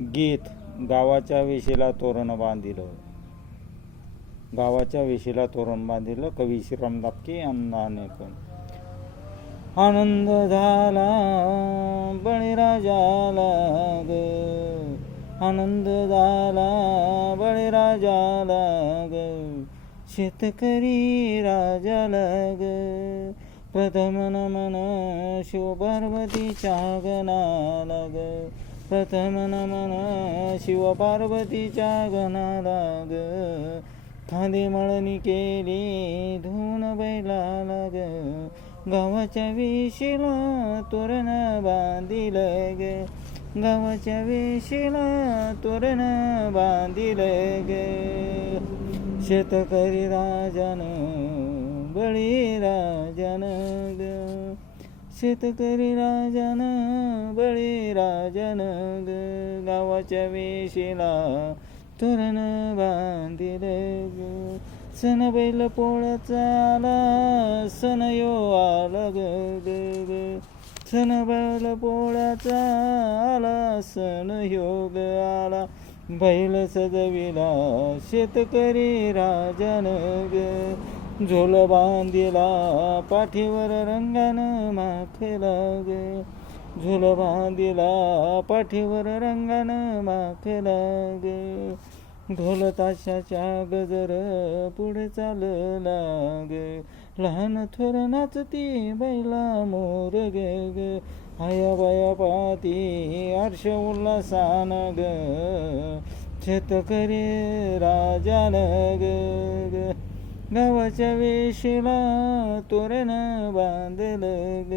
गीत गावाच्या वेशीला तोरण बांधिलं. गावाच्या वेशीला तोरण बांधिलं. कवी श्रीराम दापके यांना पण आनंद झाला बळीराजाला ग. आनंद झाला बळीराजाला ग. शेतकरी राजाला ग प्रथम नमन शिवपार्वतीच्या गणाला ग प्रथम नमन शिवपार्वतीच्या गणाला ग खांदे मळणी केली धुन बैलाला ग गावाच्या विशीला तोरण बांधिल ग गावाच्या वेशीला तोरण बांधिल ग शेतकरी राजान बळी राजन ग. शेतकरी राजन बळी राजन ग गावाच्या वेशीला तोरण बांधिले ग. सन बैल पोळ्याचा आला सन यो आला ग सन सण बैल पोळ्याचा आला सण योग आला. बैल सजविला शेतकरी राजन ग. झोल बांधिला पाठीवर रंगानं माखेला गे झोल बांधिला पाठीवर रंगानं माखेला गे ढोल ताशाच्या गजर पुढे चालला गे लहान थोर नाचती बैला मोर गे गे आया बाया पाती हर्ष उल्हासान ग. शेतकरी राजान ग. गावाच्या वेशीला तोरण बांधलं ग.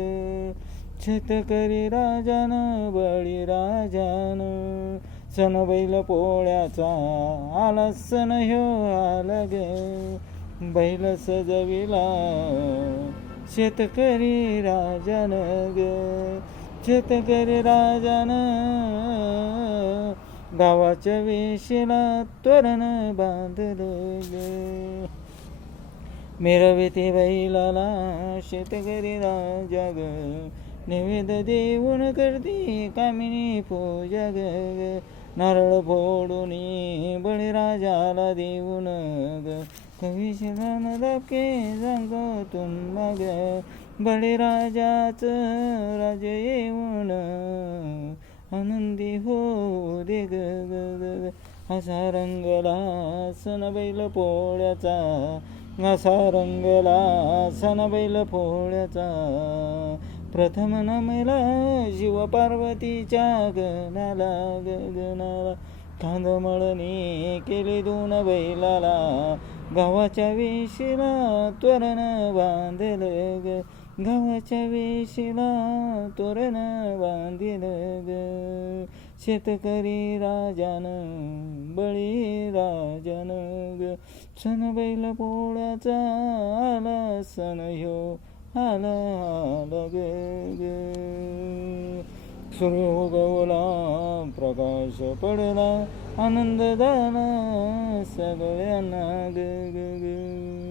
शेतकरी राजान बळी राजान. सण बैल पोळ्याचा आला सण ह्यो आला ग बैल सजविला शेतकरी राजान ग. शेतकरी राजान गावाच्या वेशीला तोरण बांधलं ग. मिरविते बैलाला शेतकरी राजा ग। नैवेद्य देऊन करते कामिनी पूजा ग ग. नारळ फोडून बळीराजाला देऊन ग। कवी शिरण दाबके सांगतो तुम्हा ग बळीराजाच राज येऊन आनंदी हो दे ग ग। असा रंगला सण बैल पोळ्याचा। असा रंगला सन बैल पोळ्याचा प्रथम नमला शिव पार्वतीच्या गणाला गगनाला. कांदमळणी केली दोन बैलाला गावाच्या वेशीला त्वरण बांधलं ग. गावाच्या वेशीला तोरण बांधील ग. शेतकरी राजान बळीरा सन बैल पोळ्याचा आला सण ह्यो आला आला गे गे. सूर्य उगवला प्रकाश पडला आनंद झाला सगळ्यांना ग ग.